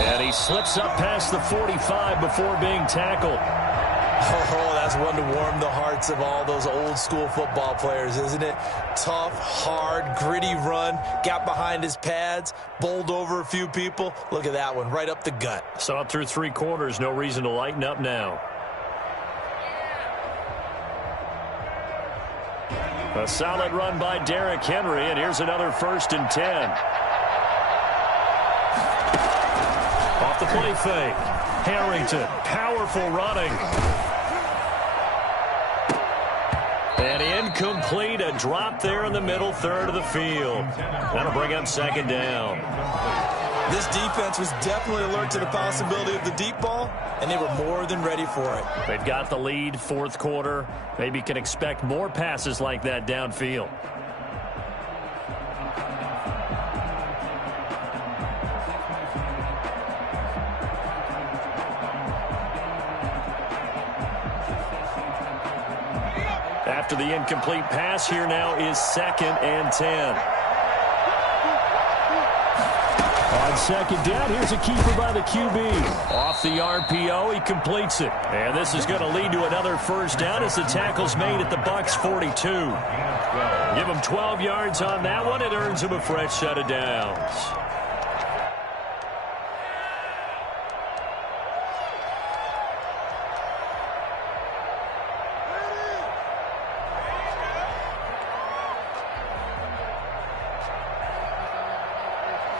And he slips up past the 45 before being tackled. Oh, that's one to warm the hearts of all those old school football players, isn't it? Tough, hard, gritty run, got behind his pads, bowled over a few people. Look at that one, right up the gut. Saw it through 3 quarters, no reason to lighten up now. A solid run by Derrick Henry, and here's another first and 10. Off the play fake. Harrington, powerful running. And incomplete, a drop there in the middle third of the field. That'll bring up second down. This defense was definitely alert to the possibility of the deep ball, and they were more than ready for it. They've got the lead, fourth quarter. Maybe can expect more passes like that downfield. After the incomplete pass, here now is second and 10. On second down, here's a keeper by the QB. Off the RPO, he completes it. And this is going to lead to another first down as the tackle's made at the Bucs 42. Give him 12 yards on that one. It earns him a fresh set of downs.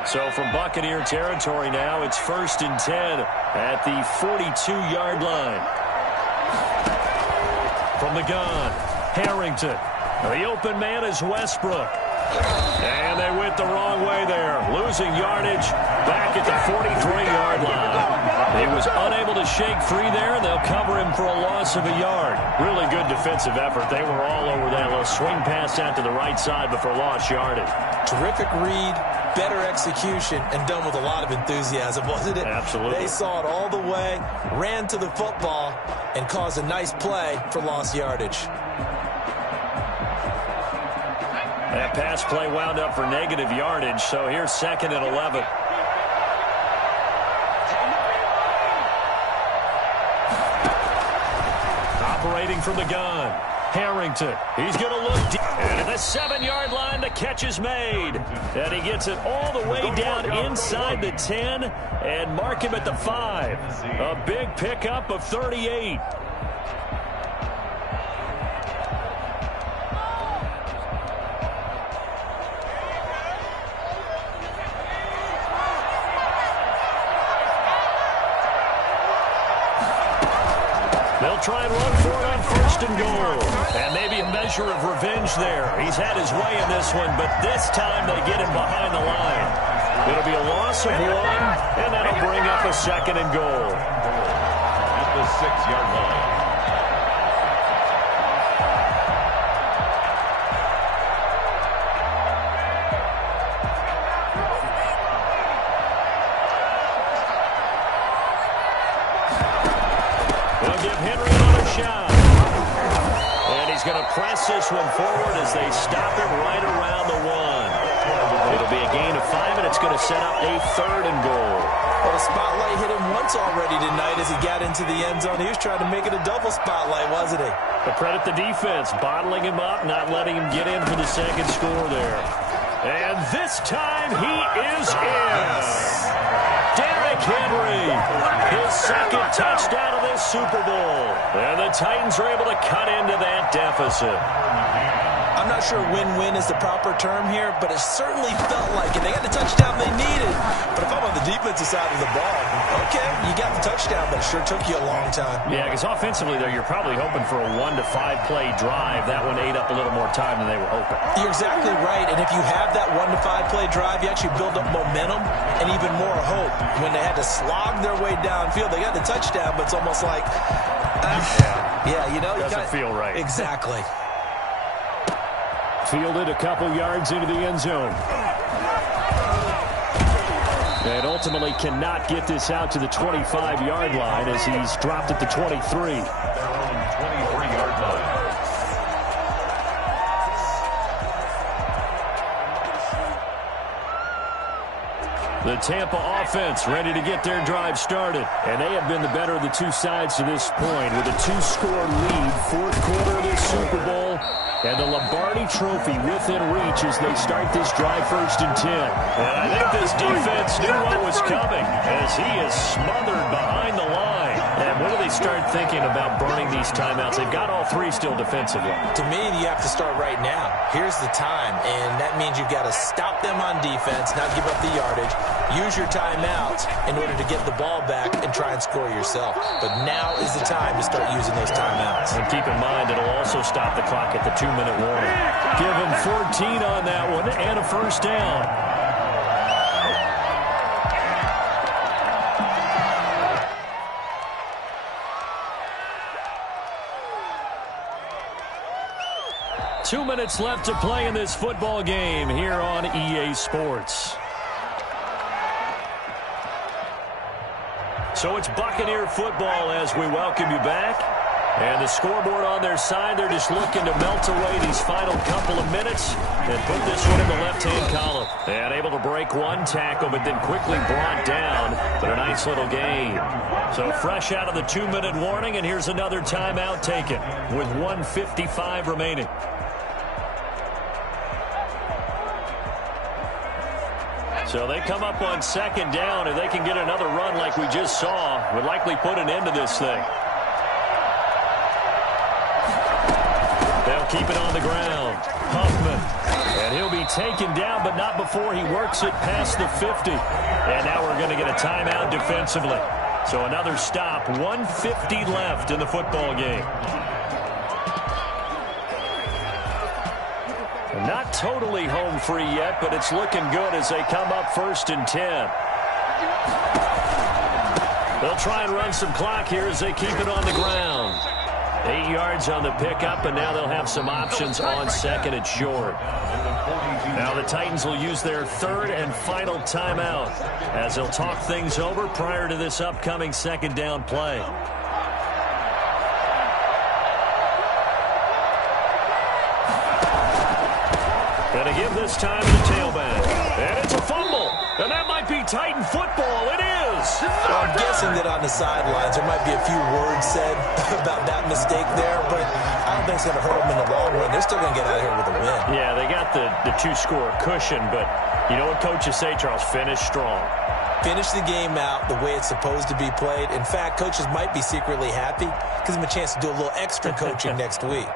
So from Buccaneer territory now, it's first and 10 at the 42-yard line. From the gun, Harrington. The open man is Westbrook. And they went the wrong way there. Losing yardage back at the 43-yard line. He was unable to shake free there, and they'll cover him for a loss of a yard. Really good defensive effort. They were all over that little swing pass out to the right side, but for lost yardage. Terrific read, better execution, and done with a lot of enthusiasm, wasn't it? Absolutely. They saw it all the way, ran to the football, and caused a nice play for lost yardage. That pass play wound up for negative yardage, so here's 2nd and 11. Operating from the gun, Harrington. He's going to look deep. And the 7-yard line, the catch is made. And he gets it all the way down inside the 10 and mark him at the 5. A big pickup of 38. They'll try and run for it on 1st and goal. And maybe a measure of revenge there. He's had his way in this one, but this time they get him behind the line. It'll be a loss of 1, and that'll bring up a 2nd and goal. At the 6-yard line. Press this one forward as they stop him right around the 1. It'll be a gain of 5, and it's going to set up a 3rd and goal. Well, the spotlight hit him once already tonight as he got into the end zone. He was trying to make it a double spotlight, wasn't he? But credit the defense, bottling him up, not letting him get in for the 2nd score there. And this time he is in. Derrick Henry, his 2nd touchdown of this Super Bowl. And the Titans are able to cut into that deficit. I'm not sure win-win is the proper term here, but it certainly felt like it. They got the touchdown they needed. But if I'm on the defensive side of the ball, okay, you got the touchdown, but it sure took you a long time. Yeah, because offensively, though, you're probably hoping for a 1 to 5 play drive. That one ate up a little more time than they were hoping. You're exactly right, and if you have that 1 to 5 play drive, you actually build up momentum and even more hope. When they had to slog their way downfield, they got the touchdown, but it's almost like, you know. Doesn't feel right. Exactly. Fielded a couple yards into the end zone. And ultimately cannot get this out to the 25-yard line as he's dropped at the 23. 23-yard line. The Tampa offense ready to get their drive started. And they have been the better of the two sides to this point with a 2-score lead, 4th quarter of this Super Bowl. And the Lombardi Trophy within reach as they start this drive 1st and 10. And I think this defense knew what was coming as he is smothered behind the line. And when do they start thinking about burning these timeouts? They've got all 3 still defensively. To me, you have to start right now. Here's the time, and that means you've got to stop them on defense, not give up the yardage, use your timeouts in order to get the ball back and try and score yourself. But now is the time to start using those timeouts. And keep in mind, it'll also stop the clock at the 2-minute warning. Give him 14 on that one and a 1st down. Two minutes left to play in this football game here on EA Sports. So it's Buccaneer football as we welcome you back. And the scoreboard on their side, they're just looking to melt away these final couple of minutes and put this one in the left-hand column. And able to break one tackle, but then quickly brought down. But a nice little gain. So fresh out of the 2-minute warning, and here's another timeout taken with 1:55 remaining. So they come up on 2nd down. If they can get another run like we just saw, would likely put an end to this thing. They'll keep it on the ground. Huffman. And he'll be taken down, but not before he works it past the 50. And now we're going to get a timeout defensively. So another stop, 1:50 left in the football game. Not totally home free yet, but it's looking good as they come up 1st and 10. They'll try and run some clock here as they keep it on the ground. 8 yards on the pickup, and now they'll have some options on 2nd and short. Now the Titans will use their 3rd and final timeout as they'll talk things over prior to this upcoming 2nd down play. And a give this time to the tailback. And it's a fumble. And that might be Titan football. It is. Well, I'm guessing that on the sidelines there might be a few words said about that mistake there, but I don't think it's going to hurt them in the long run. They're still going to get out of here with a win. Yeah, they got the 2-score cushion, but you know what coaches say, Charles? Finish strong. Finish the game out the way it's supposed to be played. In fact, coaches might be secretly happy. Gives them a chance to do a little extra coaching next week.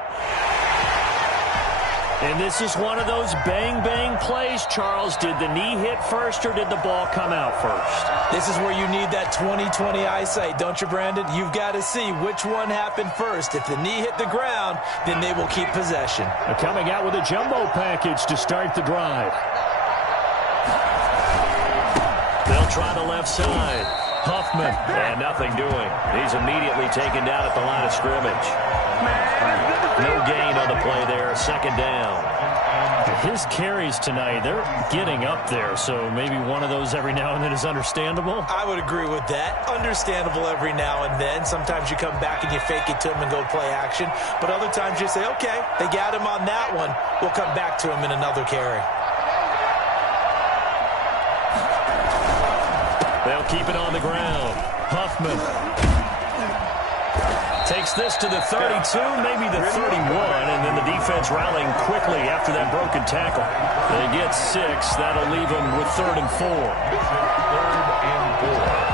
And this is one of those bang-bang plays, Charles. Did the knee hit first or did the ball come out first? This is where you need that 20/20 eyesight, don't you, Brandon? You've got to see which one happened first. If the knee hit the ground, then they will keep possession. They're coming out with a jumbo package to start the drive. They'll try the left side. Huffman, and nothing doing. He's immediately taken down at the line of scrimmage. No gain on the play there, 2nd down. His carries tonight, they're getting up there, so maybe one of those every now and then is understandable. I would agree with that. Understandable every now and then. Sometimes you come back and you fake it to him and go play action. But other times you say, okay, they got him on that one. We'll come back to him in another carry. They'll keep it on the ground. Huffman takes this to the 32, maybe the 31, and then the defense rallying quickly after that broken tackle. They get 6. That'll leave them with 3rd and 4. 3rd and 4.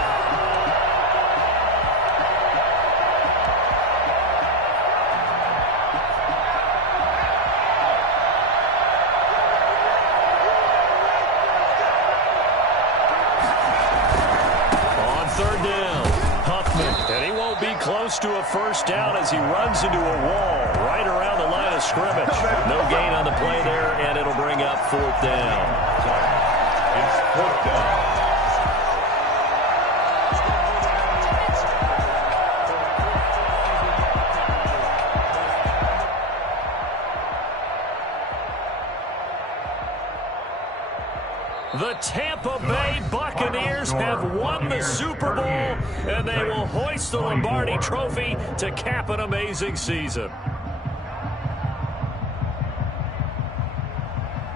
Close to a 1st down as he runs into a wall right around the line of scrimmage. No gain on the play there, and it'll bring up 4th down. It's 4th down. The Tampa Bay Buccaneers have won the Super Bowl, and they will hoist the Lombardi Trophy to cap an amazing season.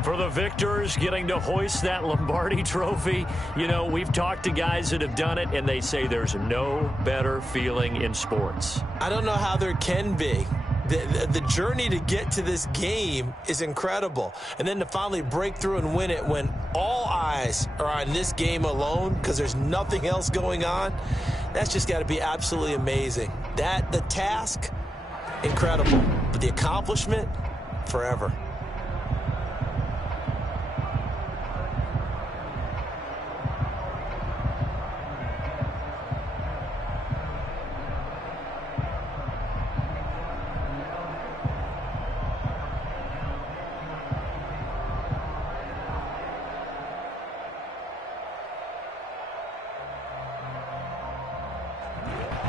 For the victors, getting to hoist that Lombardi Trophy, you know, we've talked to guys that have done it, and they say there's no better feeling in sports. I don't know how there can be. The journey to get to this game is incredible. And then to finally break through and win it when all eyes are on this game alone because there's nothing else going on, that's just got to be absolutely amazing. The task, incredible. But the accomplishment, forever.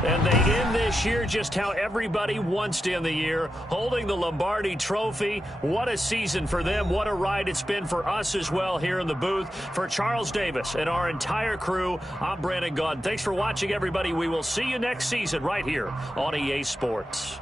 And they end this year just how everybody wants to end the year, holding the Lombardi Trophy. What a season for them. What a ride it's been for us as well here in the booth. For Charles Davis and our entire crew, I'm Brandon Gaudin. Thanks for watching, everybody. We will see you next season right here on EA Sports.